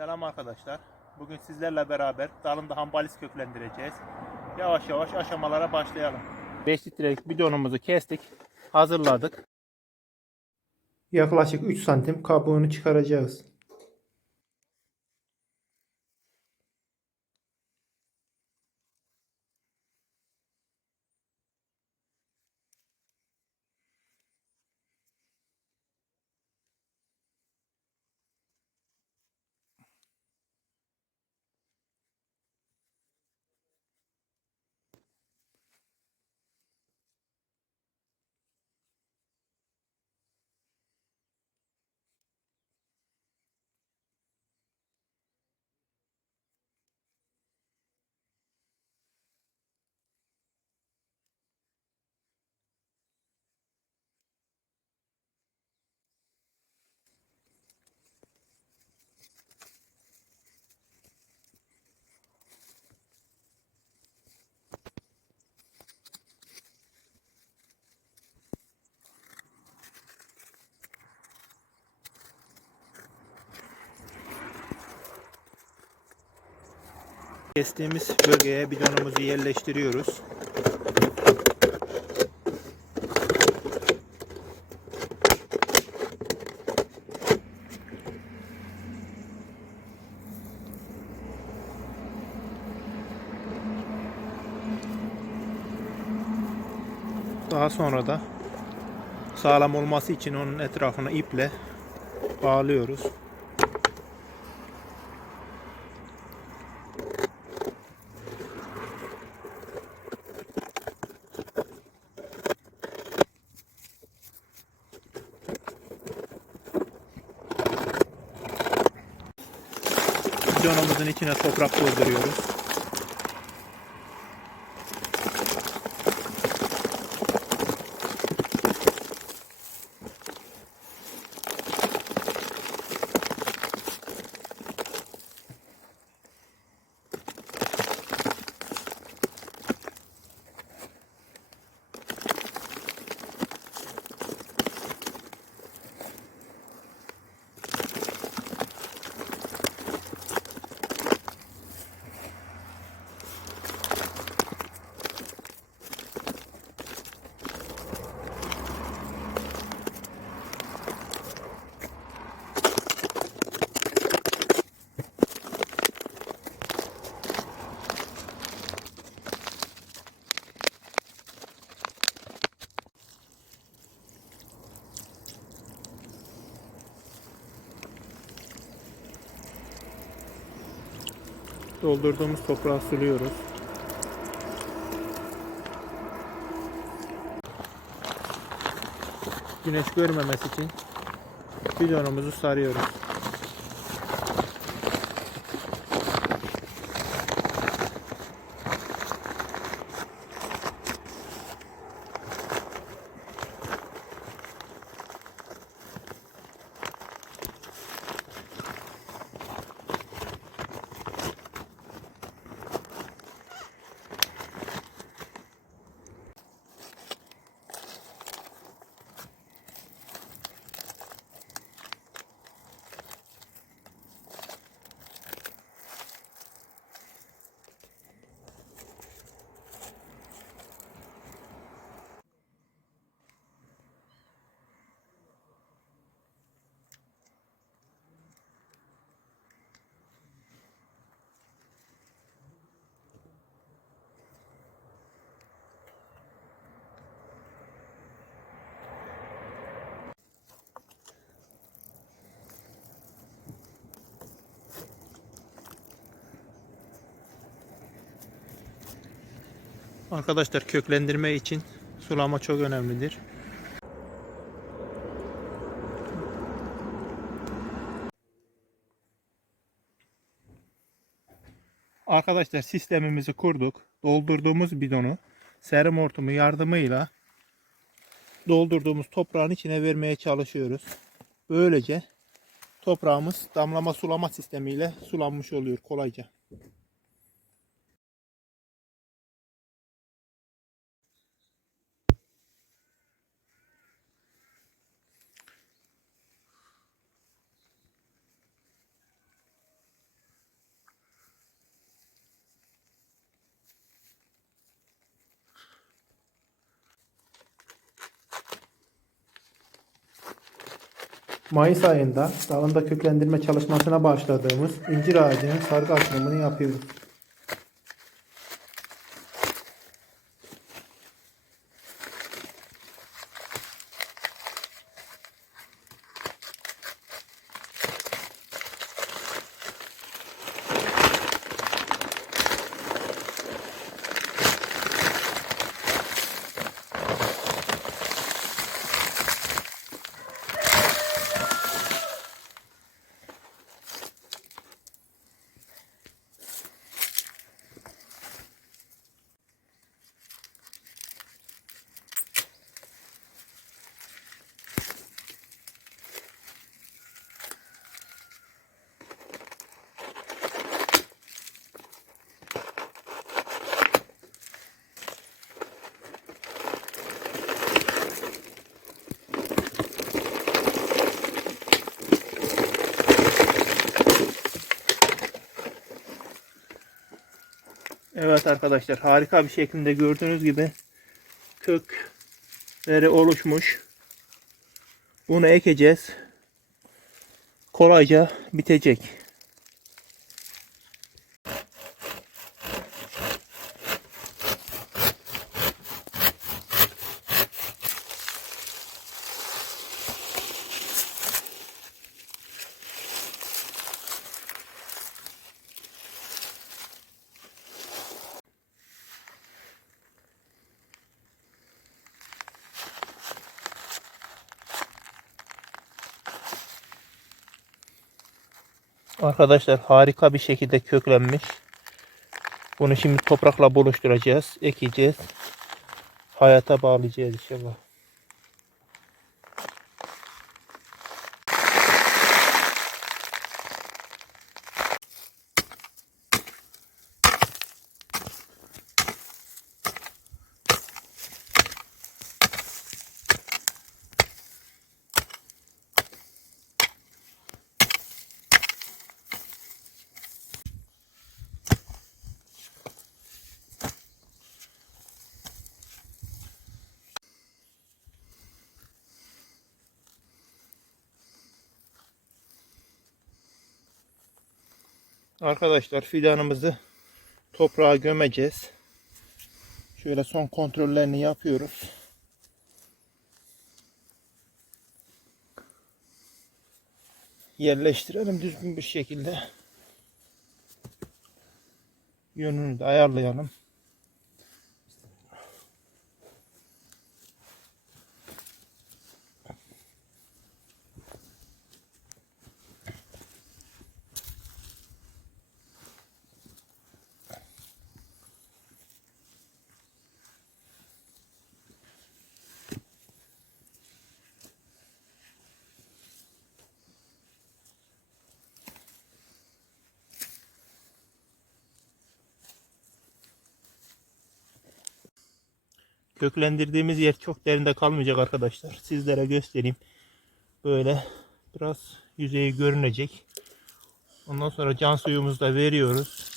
Selam arkadaşlar. Bugün sizlerle beraber dalında hambalis köklendireceğiz. Yavaş yavaş aşamalara başlayalım. 5 litrelik bidonumuzu kestik. Hazırladık. Yaklaşık 3 santim kabuğunu çıkaracağız. Kestiğimiz bölgeye bidonumuzu yerleştiriyoruz. Daha sonra da sağlam olması için onun etrafına iple bağlıyoruz. Bidonumuzun içine toprak dolduruyoruz. Doldurduğumuz toprağı suluyoruz. Güneş görmemesi için bidonumuzu sarıyoruz. Arkadaşlar köklendirme için sulama çok önemlidir. Arkadaşlar sistemimizi kurduk. Doldurduğumuz bidonu serum hortumu yardımıyla doldurduğumuz toprağın içine vermeye çalışıyoruz. Böylece toprağımız damlama sulama sistemiyle sulanmış oluyor kolayca. Mayıs ayında dalında köklendirme çalışmasına başladığımız incir ağacının sargı açılımını yapıyoruz. Evet arkadaşlar harika bir şekilde gördüğünüz gibi kökleri oluşmuş. Bunu ekeceğiz. Kolayca bitecek. Arkadaşlar harika bir şekilde köklenmiş. Bunu şimdi toprakla buluşturacağız, ekeceğiz. Hayata bağlayacağız inşallah. Arkadaşlar fidanımızı toprağa gömeceğiz. Şöyle son kontrollerini yapıyoruz. Yerleştirelim düzgün bir şekilde. Yönünü de ayarlayalım. Köklendirdiğimiz yer çok derinde kalmayacak arkadaşlar. Sizlere göstereyim. Böyle biraz yüzeyi görünecek. Ondan sonra can suyumuzu da veriyoruz.